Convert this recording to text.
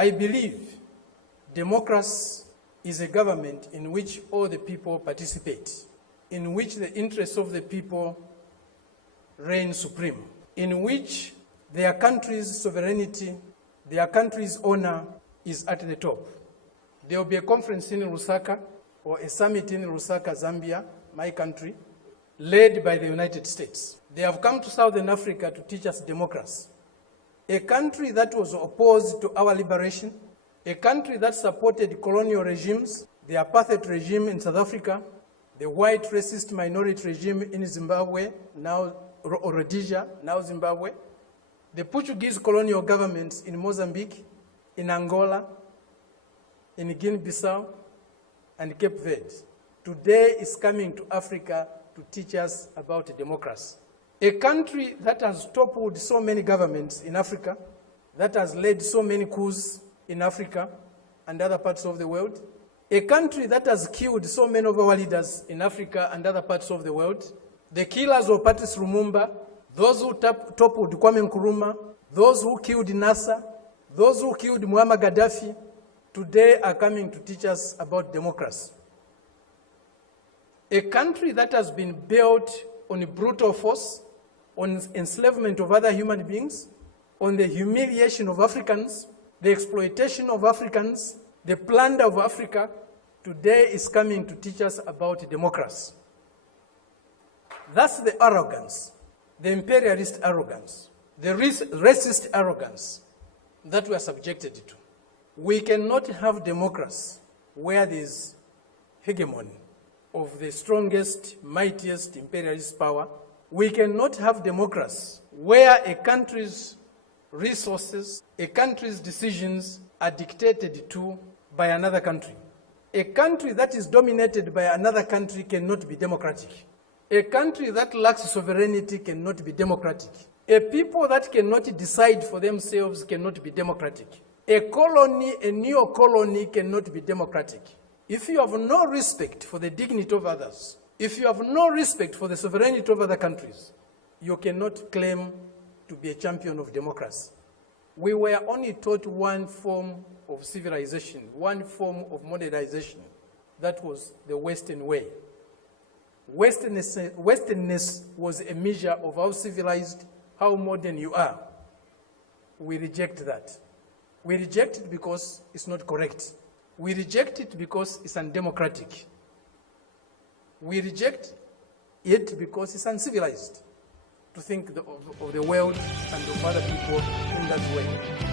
I believe democracy is a government in which all the people participate, in which the interests of the people reign supreme, in which their country's sovereignty, their country's honor is at the top. There will be a conference in Lusaka, or a summit in Lusaka, Zambia, my country, led by the United States. They have come to Southern Africa to teach us democracy. A country that was opposed to our liberation, a country that supported colonial regimes, the apartheid regime in South Africa, the white racist minority regime in Zimbabwe, now Rhodesia, now Zimbabwe, the Portuguese colonial governments in Mozambique, in Angola, in Guinea-Bissau, and Cape Verde. Today is coming to Africa to teach us about democracy. A country that has toppled so many governments in Africa, that has led so many coups in Africa and other parts of the world, a country that has killed so many of our leaders in Africa and other parts of the world, the killers of Patrice Lumumba, those who toppled Kwame Nkrumah, those who killed Nasser, those who killed Muammar Gaddafi, today are coming to teach us about democracy. A country that has been built on brutal force, on enslavement of other human beings, on the humiliation of Africans, the exploitation of Africans, the plunder of Africa, today is coming to teach us about democracy. That's the arrogance, the imperialist arrogance, the racist arrogance that we are subjected to. We cannot have democracy where there is hegemony of the strongest, mightiest imperialist power. We cannot have democracy where a country's resources, a country's decisions are dictated to by another country. A country that is dominated by another country cannot be democratic. A country that lacks sovereignty cannot be democratic. A people that cannot decide for themselves cannot be democratic. A colony, a neo-colony cannot be democratic. If you have no respect for the dignity of others, if you have no respect for the sovereignty of other countries, you cannot claim to be a champion of democracy. We were only taught one form of civilization, one form of modernization. That was the Western way. Westernness was a measure of how civilized, how modern you are. We reject that. We reject it because it's not correct. We reject it because it's undemocratic. We reject it because it's uncivilized to think of the world and of other people in that way.